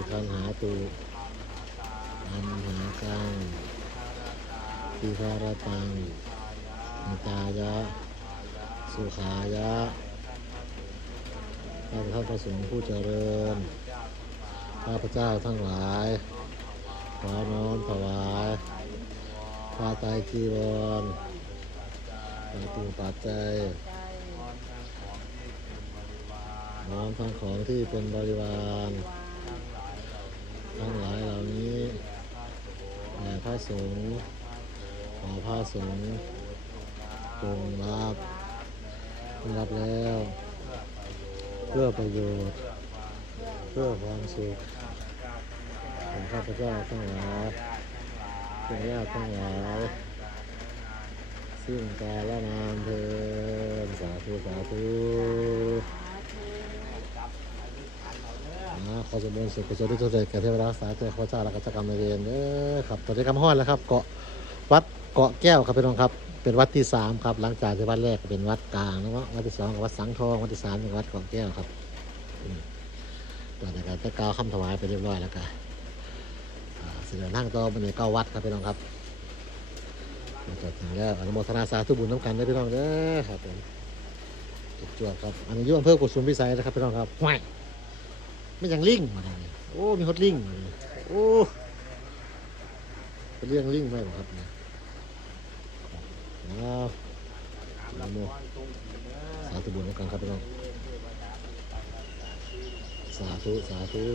ติคันหาตุอันหากังติคารตังมิตายะ สุขายะข้าพเจ้าประสงค์ผู้เจริญ ข้าพเจ้าทั้งหลาย ขอน้อมถวายผ้าไตรจีวรปาตุปัจจัยน้อมทั้งของที่เป็นบริวาร ทั้งหลายเหล่านี้แด่พระสงฆ์ขอพระสงฆ์จงรับรับแล้ว เพื่อประโยชน์ เพื่อความสุขของข้าพเจ้าทั้งหลายเป็นญาติทั้งหลายซึ่งกาลนามเทินสาธุสาธุ นะขอสมบูรณ์สุขกุศลที่ทุกเดชแก่เทวดารักษาตัวข้าพเจ้าและกิจกรรมในายเวรเด้อครับตอนนี้กำห้อนแล้วครับเกาะวัดเกาะแก้วครับพี่น้องครับ เป็นวัดที่สามครับหลังจากที่วัดแรกเป็นวัดกลางแล้ววัดที่สองวัดสังทองวัดที่สามเป็นวัดเกาะแก้วครับตอนนี้ก็จะก้าวคำถวายไปเรียบร้อยแล้วก็อ่าเสด็จนั่งต่อบันไดเก้าวัดครับพี่น้องครับจบถึงแล้วอนุโมทนาสาธุบุญน้ำกันได้พี่น้องเด้อครับผมจุดจวดครับอันนี้อยุ่อำเภอกุสุมพิสัยนะครับพี่น้องครับห้วย ไม่ยังลิงมาเลยโอ้มีฮอตลิงมาเลยโอ้เป็นเรื่องลิงไหมครับเนี่ยอ้าวนุโมสาธุบุญน้ำกันครับพี่น้องสาธุสาธุ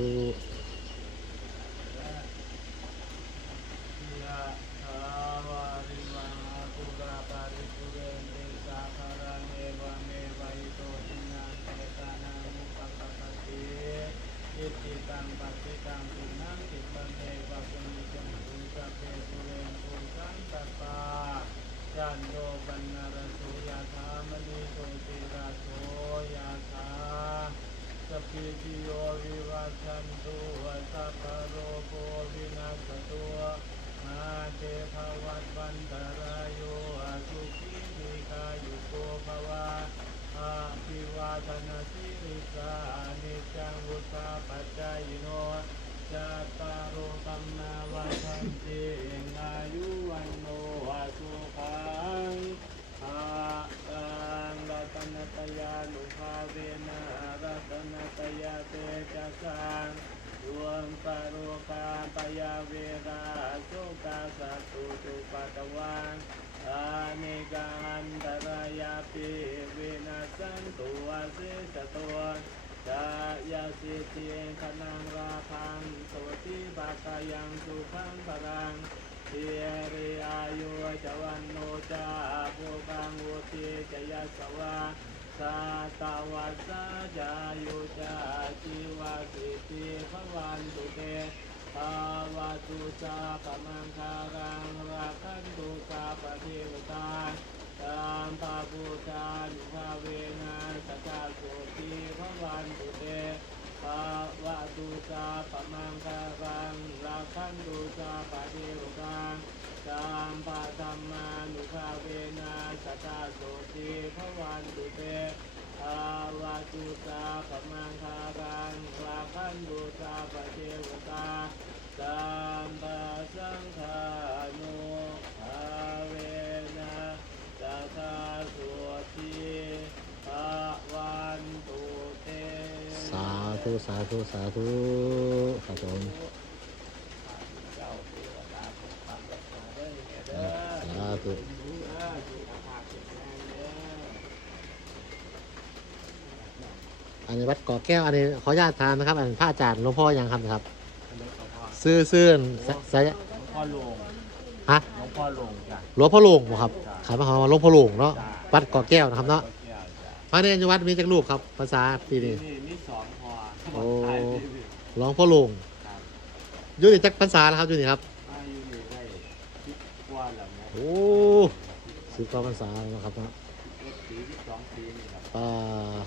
ยะถาวาริวหาปุราปาริปุเรนติสาคารังเอวะเมวะอิโตทินังเปตานังอุปกัปปติอิติตังปัจจิตังปุนังกิปันเทวะกุณิจังปุสะเพปุเรนปุสังตปาจันโทปันนรสุยะธามณิโชติราโสยะธา ติติโยวิวัชันตุวัตพโรโควินาศตัวมาเตภวัตวันตรายโยอสุขีติกายุโกภวะอาภิวาทนาสิริสานิจจังวุฒาปัจจายโนจัตตารโอตัมนาวัฏันติอายุวันโนสุขัง อาตังรัตนตยานุภาเวนะรัตนตยาเตจั สังรวมปรุคาปยาเวราสุกาสัตุตุปัตวันอานิกันตรายาปิวินาสันตุวาสิสตัวจายาสิทิคนังราพังสวติปากายังสุขังปรังเทียริอายุจวันโนจาภูกังวุติจยสวะ สาตาวัสจายุจาชีวาสิติภวันตุเตภาวะตุสาปมังคารังราคันตุสาปฏิวตาตามปาปูชานุภาเวนะสัจจโสติภวันตุเตภาวะตุสาปมังคารังราคันตุสาปะเทวกัง สามปะธรรมานุภาเวนะสัตาโสติภวันตุเตภาวะตุสาปมังคารังราคันตุสาปเทวกังสามปะสังฆานุภาเวนะสัตาโสติภวันตุเต สาธุ สาธุ สาธุครับผม สาธุอันนี้วัดเกาะแก้วอันนี้ขออนุญาตถามนะครับ อันพระอาจารย์หลวงพ่อยังครับนะครับ ซื้อซื้อสสายหลวงพ่อหลวงฮะหลวงพ่อหลวงจ้ะหลวงพ่อหลวงบ่ครับขายมาหอมหลวงพ่อหลวงเนาะจ้ะวัดเกาะแก้วนะครับเนาะแก้วจ้ะพระเนรวัดมีจักรูปครับ ภาษาปีนี้นี่นี่สองพอโอ้ถ่ายรีวิวหลวงพ่อหลวงครับอยู่ในจักภาษาแล้วครับอยู่นี่ครับ อายุนี่ได้คิดกว่าแล้วนะ โอ้สิบกว่าภาษาแล้วนะครับเนาะรถปีที่สองปีนี่ครับอ่า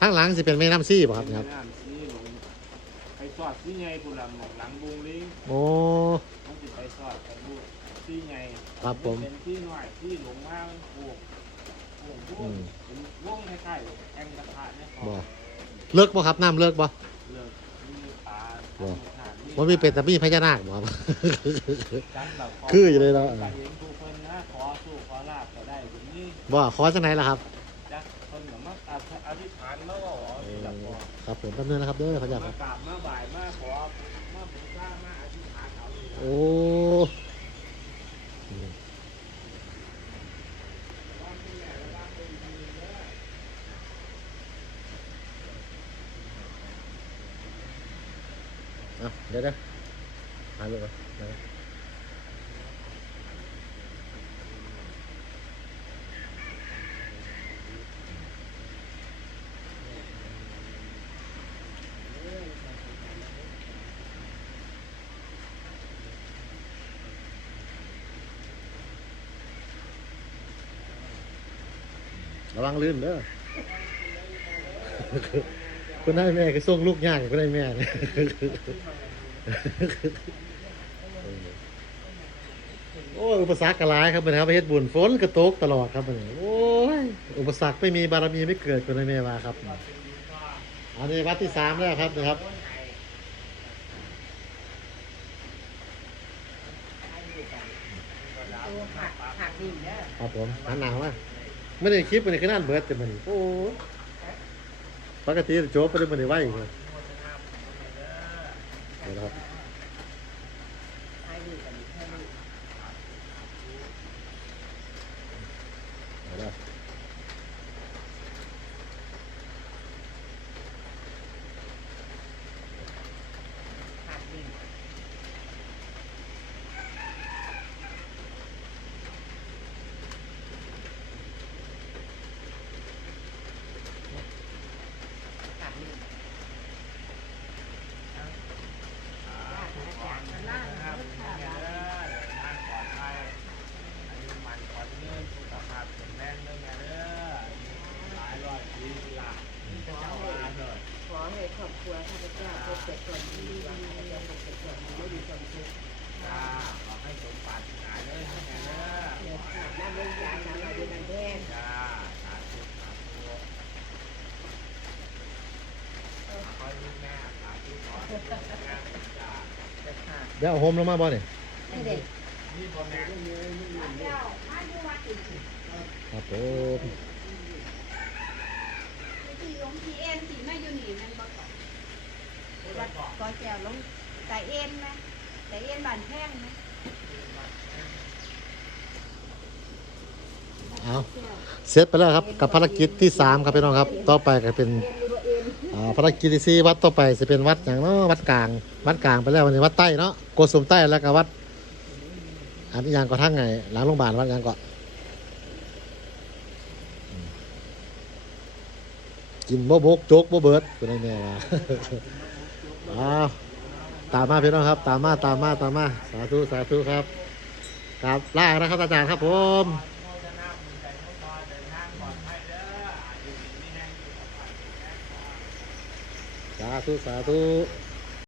ข้างหลังสิเป็นแม่น้ำซี่ป่ะครับเนี่ยครับแม่น้ำซีหลวงไปสอดซีไงปุ่นลำหมอกหลังบุงลิงโอ้ ต้องจิไปสอดกันบุซีไงครับผมเป็นที่หน่อยที่หลวงมากวงวงวอืงมเป็นวงคล้ายๆแองกระทะเนี่ยบ่เลิกบ่ครับน้ำเลิกบ่เลิกมีปบ่ มันมีเป็ดแต่มีพญานาคบ่ครับจังแบบคืออยู่เลยเนาะก็เห็นผู้เพิ่นนะขอสู้ขอลาบก็ได้อย่างนี้บ่ขอจังไหนล่ะครับจักเพิ่นก็มาอธิษฐานมาเว่าเอาสิล่ะพ่อครับผมแป๊บนึงนะครับเด้อขออนุญาตคมารับกราบมาบ่ายมาขอมาบูชามาอธิษฐานเอานี่ล่ะโอ้ เดี๋ยวเดี๋ยวหาลูกก่อนเดี๋ยวระวังลื่นเด้อคุณได้แม่ก็ส่งลูกยากคุณได้แม่ โอ้ยอุปสรรคกระไรครับเป็นครับเฮ็ดบุญฝนกระตกตลอดครับมันโอ้ยอุปสรรคไม่มีบารมีไม่เกิดคุณได้แม่วาครับ อันนี้วัดที่สามแล้วครับนะครับผักผักนี่เด้อครับผมหันหนาวมาไม่ได้คลิปมันคือนั่นเบิร์ดแต่มันโอ้ยปกติโจ๊กไปได้มันได้ไหวอยู่ครับเดี๋ย นะครับ ให้ดูกันให้ดู เดี๋ยวนะครับ ผักนี่ ผักนี่เอาลาดอาจารย์ลาด ครับ รถ เด้ ค่ะ อเดินทางปลอดภัยอายุมันขอเงินสุขภาพแข็งแรงเด้อแม่เด้อหลายร้อยปีหลักเจ้าอาเถิด ขอให้ ครอบครัวข้าพเจ้าพบแต่ความดีหวังให้เราพบแต่ความดีไม่มีความทุกข์จ้าขอให้สมปรารถนาเด้อแม่เด้อเดี๋ยวขาน้ำเลี้ยงยาน้ำอะไรนั่นแท้จ้าสาธุสาธุขอให้แม่สาธุขอให้แม่จ้าเดี๋ยวเอาโฮมลงมาบ่เนี่ยให้เด็กนี่พ่อแม่ครับผม ที่ลงที่เอ็นที่มาอยู่นี่แมันบ่ก่อน วัดเกาะ ก็ แจวลงแต่เอ็นไหมแต่เอ็นบานแพงไหมเอาเสร็จไปแล้วครับกับภารกิจที่สามครับพี่น้องครับ ต่อไปก็เป็นอ่าภารกิจที่สี่วัดต่อไปจะเป็นวัดอย่างเนาะวัดกลาง วัดกลางไปแล้ววันนี้วัดใต้เนาะโกสุมใต้แล้วก็วัดอันนี้ยังก็ทั้งไงหลังโรงพยาบาลวัดยังก็กินบ่บกโจกบ่เบิดคุณแม่ว่า อ้าวตามมาพี่น้องครับ ตามมาตามมาตามมาสาธุสาธุครับครับลานะครับอาจารย์ครับผมสาธุสาธุ